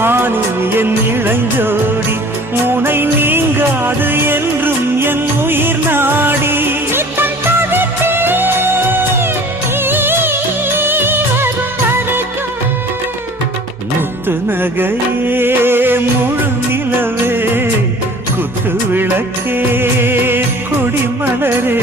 மானே என் இளஞ்சோடி உனை நீங்காது என்றும் என் உயிர் நாடி முத்து நகையே முழு நிலவே குத்து விளக்கே கொடிமலரே